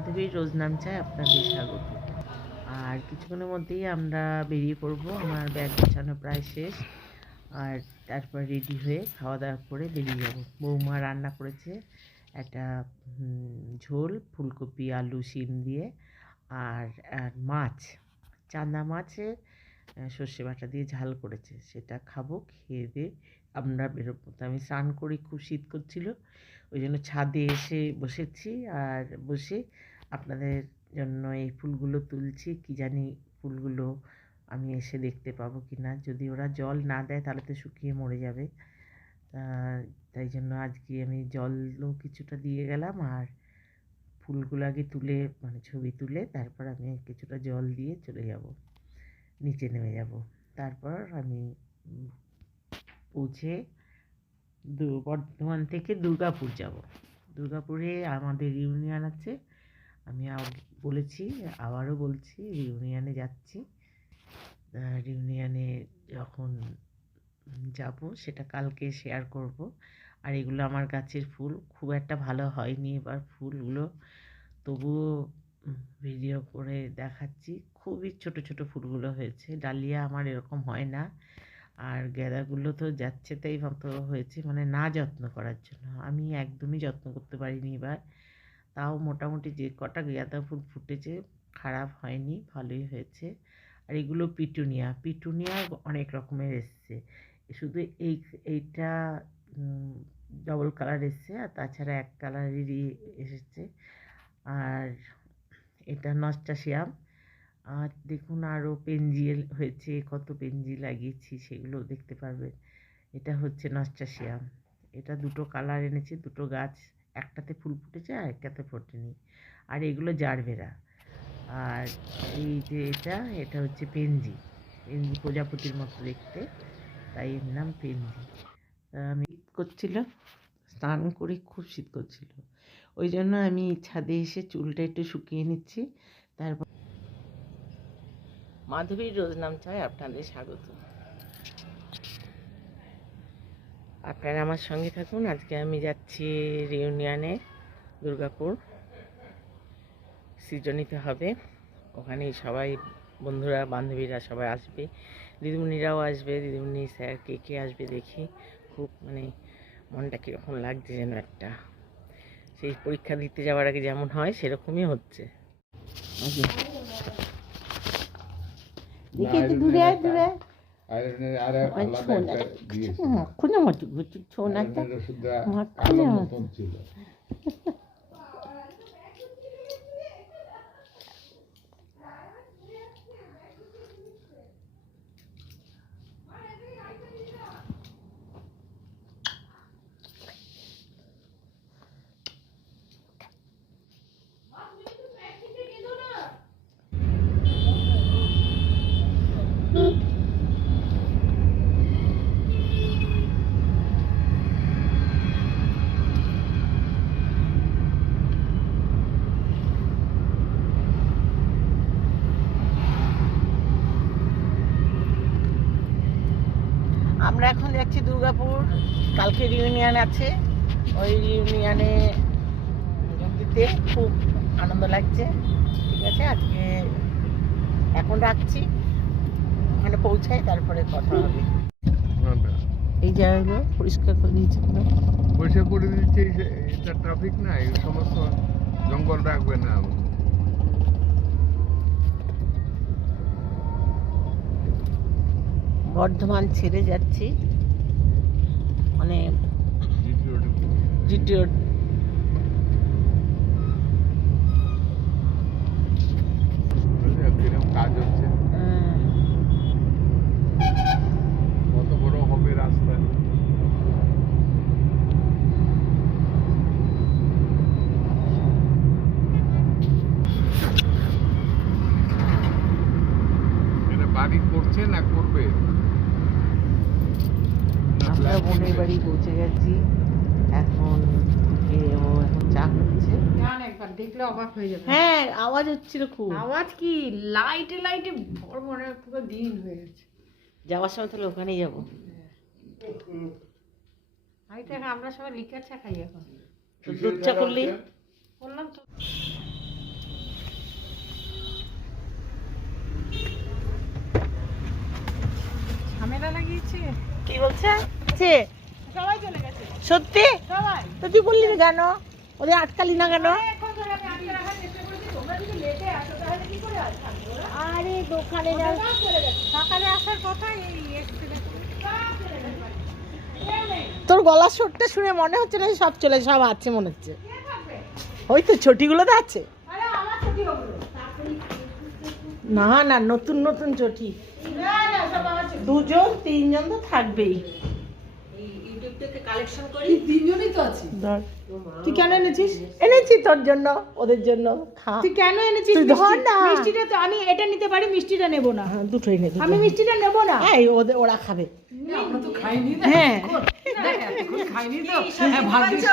মাধবীর রোজ নাম চায় আপনাদের স্বাগত। আর কিছুক্ষণের মধ্যেই আমরা বেরিয়ে পড়ব। আমার ব্যাগ গোছানো প্রায় শেষ। আর তারপর রেডি হয়ে খাওয়া দাওয়া করে বেরিয়ে যাব। বৌমা রান্না করেছে একটা ঝোল, ফুলকপি আলু শিম দিয়ে, আর মাছ, চান্দা মাছের সর্ষে বাটা দিয়ে ঝাল করেছে। সেটা খাবো, খেয়ে দিয়ে আমরা বেরোবো। তো আমি স্নান করি, খুব শীত করছিল, ওই জন্য ছাদে এসে বসেছি। আর বসে আপনাদের জন্য এই ফুলগুলো তুলছি। কি জানি ফুলগুলো আমি এসে দেখতে পাবো কি না। যদি ওরা জল না দেয় তাহলে তো শুকিয়ে মরে যাবে। তাই জন্য আজকে আমি জলও কিছুটা দিয়ে গেলাম, আর ফুলগুলো আগে তুলে মানে ছবি তুলে তারপর আমি কিছুটা জল দিয়ে চলে যাব, নিচে নেমে যাব। তারপর আমি পৌঁছে বর্ধমান থেকে দুর্গাপুর যাব। দুর্গাপুরে আমাদের রিউনিয়ন আছে। আমি বলেছি, আবারও বলছি, রিউনিয়নে যাচ্ছি। রিউনিয়নে যখন যাব সেটা কালকে শেয়ার করব। আর এগুলো আমার গাছের ফুল, খুব একটা ভালো হয়নি এবার ফুলগুলো, তবুও ভিডিও করে দেখাচ্ছি। খুবই ছোট ছোট ফুলগুলো হয়েছে, ডালিয়া আমার এরকম হয় না। আর গাঁদাগুলো তো যাচ্ছে তাই মতো হয়েছে, মানে না যত্ন করার জন্য। আমি একদমই যত্ন করতে পারিনি এবার। তাও মোটামুটি যে কটা গাঁদা ফুল ফুটেছে খারাপ হয়নি, ভালোই হয়েছে। আর এগুলো পিটুনিয়া, পিটুনিয়া অনেক রকমের এসছে। শুধু এইটা ডবল কালার এসছে, আর তাছাড়া এক কালারেরই এসেছে। আর এটা নস্টাসিয়াম। আর দেখুন আরও পেনজিল হয়েছে, কত পেনজি লাগিয়েছি সেগুলো দেখতে পারবেন। এটা হচ্ছে নস্টাসিয়াম। এটা দুটো কালার এনেছি, দুটো গাছ, একটাতে ফুল ফুটেছে আর একটাতে ফোটেনি। আর এগুলো জারবেরা। আর এই যে এটা হচ্ছে পেনজি। পেনজি প্রজাপতির মতো দেখতে, তাই এর নাম পেনজি। আমি শীত করছিল, স্নান করে খুব শীত করছিল, ওই জন্য আমি ছাদে এসে চুলটা একটু শুকিয়ে নিচ্ছি। তারপর মাধবীর রোজ নাম চায় আপনাদের স্বাগত। আপনারা আমার সঙ্গে থাকুন। আজকে আমি যাচ্ছি রিউনিয়নে, দুর্গাপুর। সৃজনীতে হবে, ওখানে সবাই বন্ধুরা বান্ধবীরা সবাই আসবে, দিদিমণিরাও আসবে। দিদিমণি স্যার কে কে আসবে দেখি। খুব মানে মনটা কীরকম লাগছে যেন একটা, সেই পরীক্ষা দিতে যাওয়ার আগে যেমন হয় সেরকমই হচ্ছে। দেখি একটু দূরে দূরে খুঁজে মতো ছোন একটা ছিল। আমরা এখন যাচ্ছি দুর্গাপুর, কালকে রিউনিয়ন আছে। ওই রিউনিয়নে যোগ দিতে খুব আনন্দ লাগছে। ঠিক আছে, আজকে এখন রাখছি, ওখানে পৌঁছাই তারপরে কথা হবে। এই জায়গাগুলো পরিষ্কার করে দিয়েছে, পরিষ্কার করে দিচ্ছে। এটা ট্রাফিক না, এই সমস্ত জঙ্গল রাখবে না। বর্ধমান ছেড়ে যাচ্ছি, মানে জিটিও কাজ হচ্ছে, কত বড় হবে রাস্তা। এটা বাড়ি করছে না করবে? আমরা বোনের বাড়ি পৌঁছে গেছি। এখন চা হচ্ছে। একবার দেখলে অবাক হয়ে যাবে। হ্যাঁ, আওয়াজ হচ্ছিল খুব। আওয়াজ কি, লাইটে লাইটে ভর মনে হয় পুরো দিন হয়ে গেছে। যাওয়ার সময় তাহলে ওখানেই যাবো। আমরা সবাই লিকার চা খাই এখন। দুধ চা করলি? বললাম তো। কি বলছে সবাই চলে গেছে সত্যি সবাই তো তুই বললি না কেন ওদের আটকালি না কেন এখন ধরে আমি আটকে রাখার চেষ্টা করছি তোমরা যদি লেটে আসো তাহলে কি করে থাকবে ওরা আরে দোকানে না সব চলে গেছে সকালে আসার কথা এই এসছে দেখো সব চলে গেছে কেউ নেই তোর গলার সুরটা শুনে মনে হচ্ছে না সব চলে সব আছে মনে হচ্ছে কে থাকবে ওই তো ছটিগুলো তো আছে আরে আমার ছুটি হবে না না নতুন নতুন চটি না না সব আমার ছুটি দুজন তিনজন তো থাকবেই ইউটিউব থেকে কালেকশন করি তিনজনই তো আছি ধর তুই কেন এনেছিস এনেছি তোর জন্য ওদের জন্য খা তুই কেন এনেছিস তুই ধর না। মিষ্টিটা তো আমি এটা নিতে পারি মিষ্টিটা নেব না হ্যাঁ, দুটোই নে আমি মিষ্টিটা নেব না এই ওদের ওরা খাবে আমরা তো খাইনি হ্যাঁ খাইনি তো হ্যাঁ ভাগ্যিস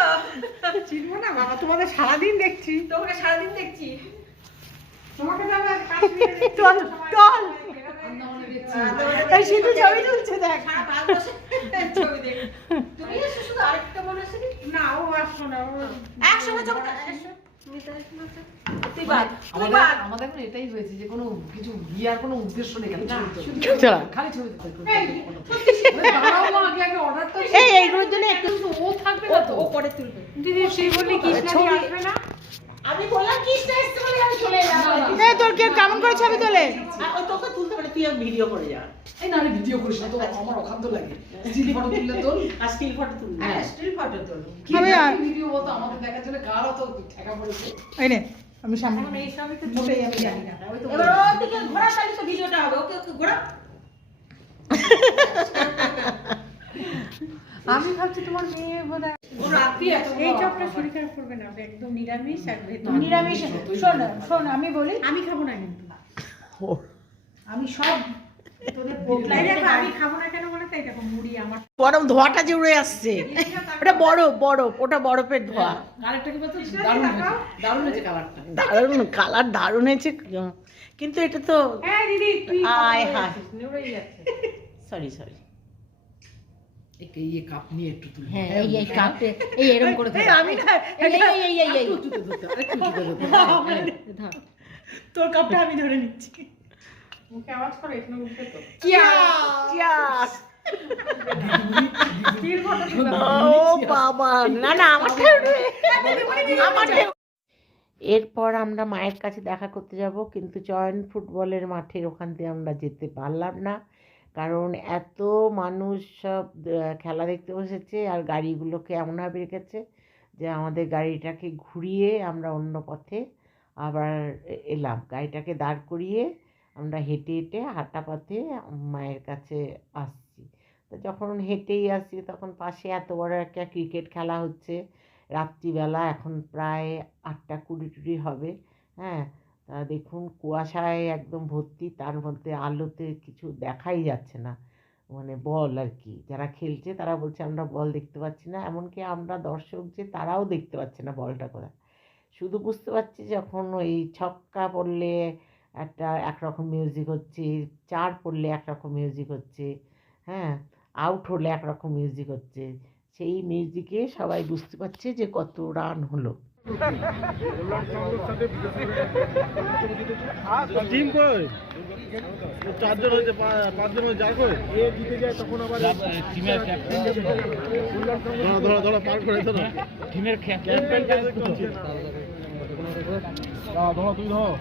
চিনবো না বাবা তোমাদের সারাদিন দেখছি তোমাকে সারাদিন দেখছি তোমাকে তো আবার চল চল এই শুধু ছবি তুলছে দেখ সারা ভারতবর্ষে ছবি দেখ তুমি এসে শুধু আরেকটা মনে আছে না ও আসছো না একসঙ্গে ছবি তুই বাদ তুই বাদ আমাদের এখন এটাই হয়েছে যে কোনো কিছু বিয়ার কোনো উদ্দেশ্য নেই খালি ছবি তোলা। চলো খালি ছবি তুলতে দাঁড়াও মা, আগে আগে অর্ডারটা এই এইগুলোর জন্য একটু ও থাকবে না তো ও পরে তুলবে দিদি সেই বললি কি আসবে না আমি বললাম কি স্টেজ বলে আমি চলে এলাম এই তোর কে কেমন করে ছবি তোলে ওই তোকে তুলতে পারে তুই ভিডিও করে যা এই না আমি ভিডিও করিস না তো আমার অখাদ্য লাগে স্টিল ফটো তুললে তোল আর স্টিল ফটো তুলবি হ্যাঁ স্টিল ফটো তোল কি ভিডিও বলতো আমাদের দেখার জন্য কার অত ঠেকা পড়েছে এই নে আমি সামনে এখন এই সবই তো মোটেই আমি জানি না ওই তো এবার ওর দিকে ঘোরা তাহলে তো ভিডিওটা হবে ওকে ওকে ঘোরা আমি ভাবছি তোমার মেয়ে বোধহয় এই চপটা শরীর খারাপ করবে না একদম নিরামিষ আর নিরামিষ। শোন শোন আমি বলি আমি খাবো না কিন্তু আমি সব তোদের পোটলাই দেখো আমি খাবো না কেন বলে তাই দেখো মুড়ি আমার গরম ধোয়াটা যে উড়ে আসছে ওটা বরফ বরফ ওটা বরফের ধোয়া কালারটা কি বলতো দারুণ হয়েছে দারুণ হয়েছে কালারটা দারুণ কালার দারুণ হয়েছে কিন্তু এটা তো হ্যাঁ দিদি তুই আয় হায় উড়েই যাচ্ছে সরি সরি এই কাপ নিয়ে একটু তুলি হ্যাঁ এই এই কাপে এই এরকম করে ধর আমি এই এই এই এই ধর তোর কাপটা আমি ধরে নিচ্ছি মুখে আওয়াজ করে এখানে উঠবে তো চিয়ার্স স্টিল ফটো ও বাবা না না আমারটা আমারটা এরপর আমরা মায়ের কাছে দেখা করতে যাব কিন্তু জয়েন্ট ফুটবলের মাঠের ওখান দিয়ে আমরা যেতে পারলাম না কারণ এত মানুষ সব খেলা দেখতে বসেছে আর গাড়িগুলোকে এমনভাবে রেখেছে যে আমাদের গাড়িটাকে ঘুরিয়ে আমরা অন্য পথে আবার এলাম গাড়িটাকে দাঁড় করিয়ে আমরা হেঁটে হেঁটে হাঁটা পথে মায়ের কাছে আসছি তো যখন হেঁটেই আসছি তখন পাশে এত বড় একটা ক্রিকেট খেলা হচ্ছে রাত্রিবেলা এখন প্রায় 8:20 হবে হ্যাঁ তা দেখুন কুয়াশায় একদম ভর্তি তার মধ্যে আলোতে কিছু দেখাই যাচ্ছে না মানে বল আর কি যারা খেলছে তারা বলছে আমরা বল দেখতে পাচ্ছি না এমনকি আমরা দর্শক যে তারাও দেখতে পাচ্ছে না বলটা কোথায় শুধু বুঝতে পারছি যখন ওই ছক্কা পড়লে একটা একরকম মিউজিক হচ্ছে 4 পড়লে একরকম মিউজিক হচ্ছে হ্যাঁ আউট হলে একরকম মিউজিক হচ্ছে সেই মিউজিকে সবাই বুঝতে পারছে যে কত রান হলো টিম কই চারজন হয়েছে পাঁচজন হয়ে যায় কই এ দিতে যায় তখন আবার টিমের ক্যাপ্টেন ধরো ধরো পার করে ধরো টিমের ক্যাপ্টেন ধরো তুই ধরো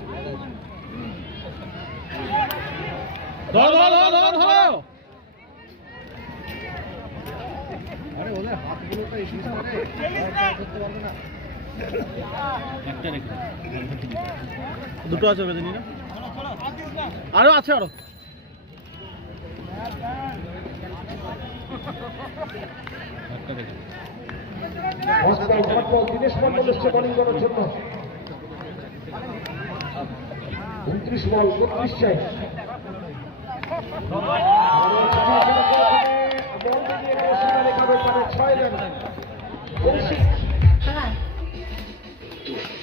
ধরো ধরো ধরো ধরো আরে ওদের হাতগুলোটা এই সিস্টেমে করতে পারবে না একটা রেখে দুটো আছে বেঁধে নি না আরো আছে আরো একটা রেখে দিনেশ মন্ডল এসছে বোলিং করার জন্য 29 বল 32 চাই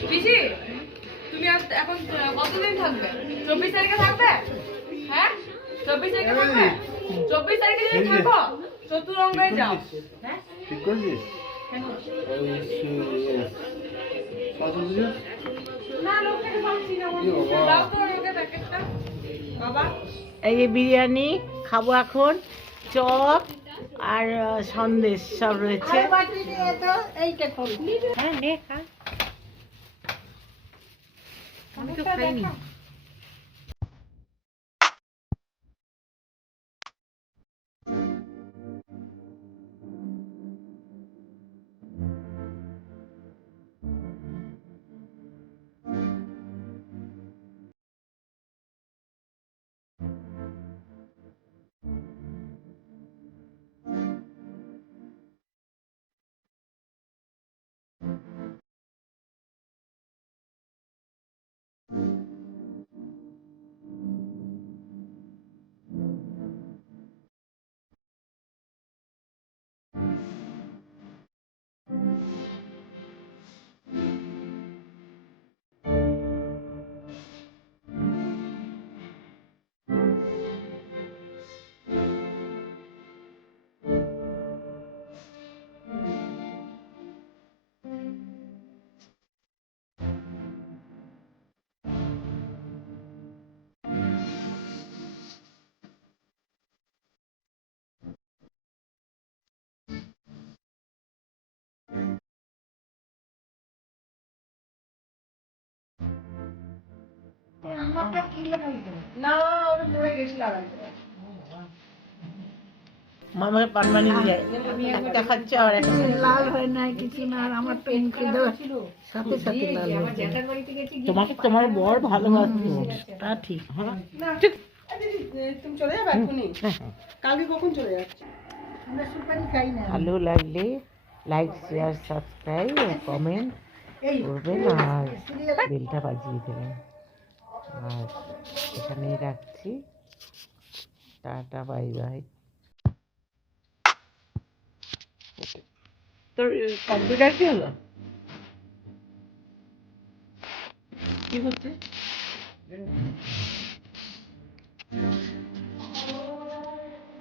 পিসি তুমি এখন কতদিন থাকবে 24 তারিখে থাকবে হ্যাঁ 24 তারিখে থাকবে 24 তারিখে যদি থাকো চতুরঙ্গায় যাও ঠিক করেছিস না লোকটাকে পাচ্ছি না দাও তো ওকে প্যাকেটটা বাবা এই যে বিরিয়ানি খাবো এখন চপ আর সন্দেশ সব রয়েছে। হ্যাঁ নে খা। আমি তো খাইনি। মামাকে পান বানিয়ে দিয়ে একটা খাচ্ছে আর একটা লাল হয় না কিছু না, আর আমার পেন সাথে সাথে লাল হয়ে যায়। তোমাকে তোমার বর ভালোবাসছে, তা ঠিক। হ্যাঁ ঠিক। তুমি চলে যাবে এখনই? কালকে কখন চলে যাচ্ছে? আমরা সুপারি খাই না। ভালো লাগলে লাইক শেয়ার সাবস্ক্রাইব কমেন্ট করবেন আর বেলটা বাজিয়ে দেবেন। আর এখানেই রাখছি, টাটা বাই বাই। তোর কম্পিউটার কি হলো, কি হচ্ছে?